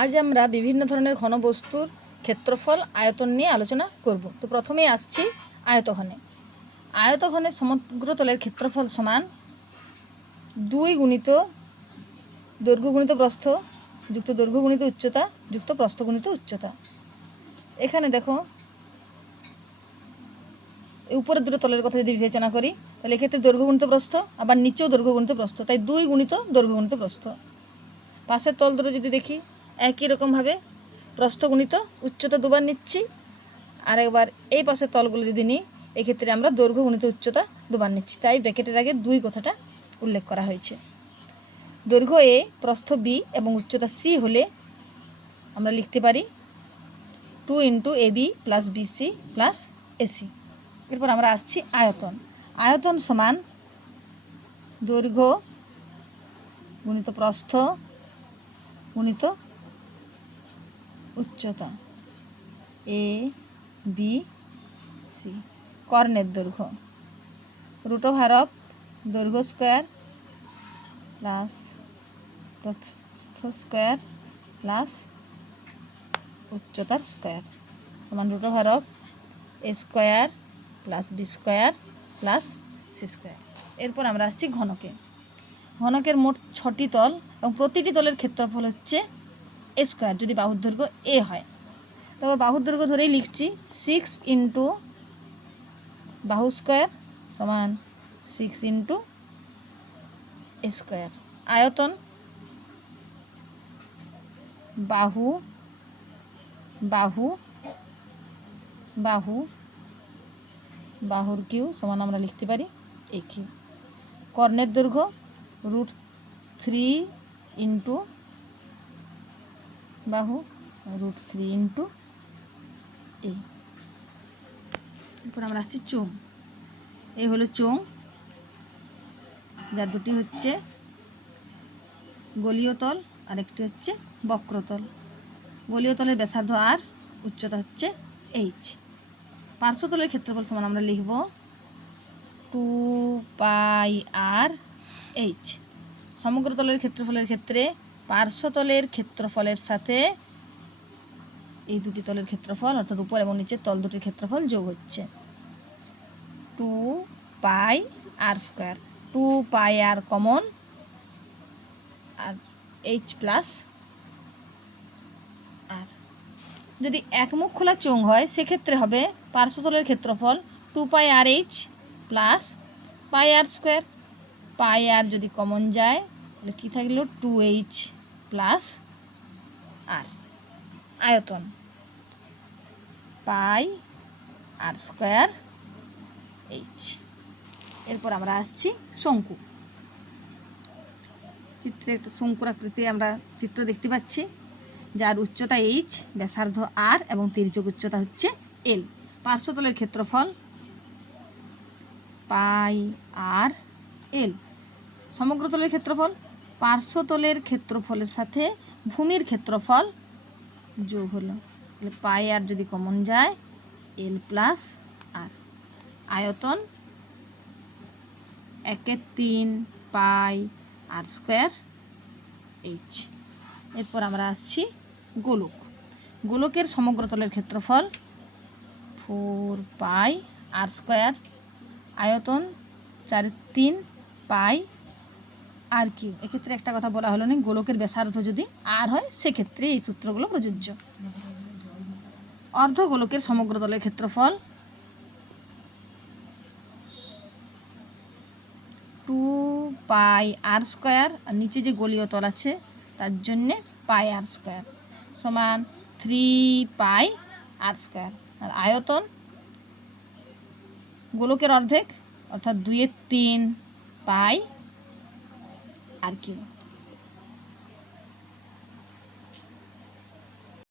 আজ আমরা বিভিন্ন ধরনের ঘনবস্তুর ক্ষেত্রফল আয়তন নিয়ে আলোচনা করব। তো প্রথমেই আসছি আয়তঘনে। আয়তঘনে সমগ্রতলের ক্ষেত্রফল সমান 2 গুণিত দৈর্ঘ্য গুণিত প্রস্থ যুক্ত দৈর্ঘ্য গুণিত উচ্চতা যুক্ত প্রস্থ গুণিত উচ্চতা। এখানে দেখো উপরের দুটো তলের কথা যদি বিবেচনা করি তাহলে এক্ষেত্রে দৈর্ঘ্য গুণিত প্রস্থ, আবার নিচেও দৈর্ঘ্য গুণিত প্রস্থ, তাই 2 গুণিত দৈর্ঘ্য গুণিত প্রস্থ। পাশের তল দুটো যদি দেখি একই রকমভাবে প্রস্থ গুণিত উচ্চতা দুবার নিচ্ছি, আর একবার এই পাশের তলগুলো যদি নিই এক্ষেত্রে আমরা দৈর্ঘ্য গুণিত উচ্চতা দুবার নিচ্ছি, তাই ব্র্যাকেটের আগে 2 কথাটা উল্লেখ করা হয়েছে। দৈর্ঘ্য এ, প্রস্থ বি এবং উচ্চতা সি হলে আমরা লিখতে পারি 2 × AB + BC + AC। এরপর আমরা আসছি আয়তন। আয়তন সমান দৈর্ঘ্য গুণিত প্রস্থ গুণিত উচ্চতা ABC। কর্ণের দৈর্ঘ্য √of দৈর্ঘ্য স্কোয়ার প্লাস প্রস্থ স্কোয়ার প্লাস উচ্চতার স্কোয়ার সমান √of A square plus B square plus C square. এরপর আমরা আসছি ঘনকে। ঘনকের মোট 6টি তল এবং প্রতিটি তলের ক্ষেত্রফল হচ্ছে A স্কোয়ার যদি বাহুর দৈর্ঘ্য A হয়। তারপর বাহুর দৈর্ঘ্য ধরেই লিখছি 6 × বাহু স্কোয়ার সমান 6 × A স্কোয়ার। আয়তন বাহু বাহু বাহু বাহুর কিউ সমান আমরা লিখতে পারি AQ। কর্ণের দৈর্ঘ্য √3 × বাহু √3 × A। এরপর আমরা আসছি চোঙ। এই হলো চোঙ, যার দুটি হচ্ছে গলীয় তল আর একটি হচ্ছে বক্রতল। গলীয় তলের ব্যাসার্ধ আর, উচ্চতা হচ্ছে H। পার্শ্বতলের ক্ষেত্রফল সমান আমরা লিখব 2πr/h। সমগ্র তলের ক্ষেত্রফলের ক্ষেত্রে পার্শ্বতলের ক্ষেত্রফলের সাথে এই দুটি তলের ক্ষেত্রফল অর্থাৎ উপর এবং নিচের তল দুটির ক্ষেত্রফল যোগ হচ্ছে 2πr²। 2πr কমন আর h প্লাস আর। যদি একমুখ খোলা চোঙ হয় সেক্ষেত্রে হবে পার্শ্বতলের ক্ষেত্রফল 2πrh প্লাস πr²। πr যদি কমন যায় তাহলে কী থাকলো 2h প্লাস আর। আয়তন πr²h। এরপর আমরা আসছি শঙ্কু। চিত্রে একটা শঙ্কুর আকৃতি আমরা চিত্র দেখতে পাচ্ছি, যার উচ্চতা h, ব্যাসার্ধ r এবং তির্যক উচ্চতা হচ্ছে l। পার্শ্বতলের ক্ষেত্রফল πr/l। সমগ্র তলের ক্ষেত্রফল পার্শ্বতলের ক্ষেত্রফলের সাথে ভূমির ক্ষেত্রফল যোগ হলো, তাহলে πr যদি কমন যায় l প্লাস r। আয়তন 1/3 πr²h। এরপর আমরা আসছি গোলক। গোলকের সমগ্র তলের ক্ষেত্রফল 4πr²। আয়তন 4/3 πr3। এক্ষেত্রে একটা কথা বলা হলো না, গোলকের ব্যাসার্ধ যদি আর হয় সেক্ষেত্রে এই সূত্রগুলো প্রযোজ্য। অর্ধগোলকের সমগ্র তলের ক্ষেত্রফল 2πr² আর নিচে যে গোলীয় তল আছে তার জন্যে πr² সমান 3πr²। আর আয়তন গোলকের অর্ধেক অর্থাৎ 2/3 πr3।